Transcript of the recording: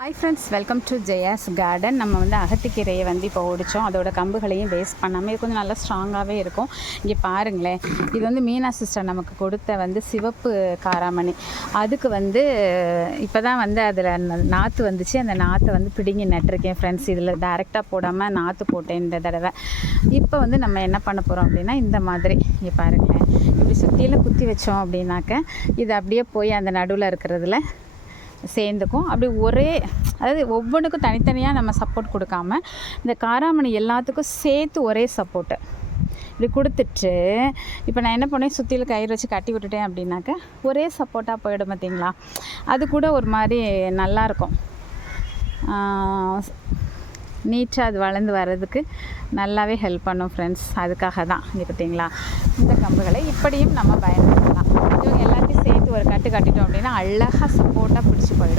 Hi friends welcome to Jaya's garden நம்ம வந்து அகத்திக்கீரையை வந்து இப்போ ஒடிச்சோம். அதோட கம்புகளையும் வேஸ்ட் பண்ணாமல் இது கொஞ்சம் நல்லா ஸ்ட்ராங்காகவே இருக்கும். இங்கே பாருங்களேன். இது வந்து மீனா சிஸ்டர் நமக்கு கொடுத்த வந்து சிவப்பு காராமணி. அதுக்கு வந்து இப்போ தான் வந்து அதில் நாற்று வந்துச்சு. அந்த நாற்றை வந்து பிடுங்கி நட்டிருக்கேன் ஃப்ரெண்ட்ஸ் இதில் டேரெக்டாக போடாமல் நாற்று போட்டேன் இந்த தடவை. இப்போ வந்து நம்ம என்ன பண்ண போகிறோம் அப்படின்னா இந்த மாதிரி. இங்கே பாருங்களேன். இப்படி சுற்றியில் குத்தி வச்சோம் அப்படின்னாக்க இது அப்படியே போய் அந்த நடுவில் இருக்கிறதுல சேர்ந்துக்கும். அப்படி ஒரே அதாவது ஒவ்வொன்றுக்கும் தனித்தனியாக நம்ம சப்போர்ட் கொடுக்காம இந்த காராமணி எல்லாத்துக்கும் சேர்த்து ஒரே சப்போர்ட்டு இப்படி கொடுத்துட்டு இப்போ நான் என்ன பண்ணேன்? சுற்றியில் கயிறு வச்சு கட்டி விட்டுட்டேன் அப்படின்னாக்க ஒரே சப்போர்ட்டாக போயிடும் பார்த்தீங்களா அது கூட ஒரு மாதிரி நல்லாயிருக்கும் நீட்டாக அது வளர்ந்து வர்றதுக்கு நல்லாவே ஹெல்ப் பண்ணும் ஃப்ரெண்ட்ஸ் அதுக்காக தான். இங்கே பார்த்தீங்களா இந்த கம்புகளை இப்படியும் நம்ம பயன்படுத்தலாம் இவங்க எல்லாத்தையும் சேர்த்து ஒரு கட்டு கட்டிட்டோம் அப்படின்னா அழகாக சப்போர்ட்டாக பிடிச்சி போயிடுவாங்க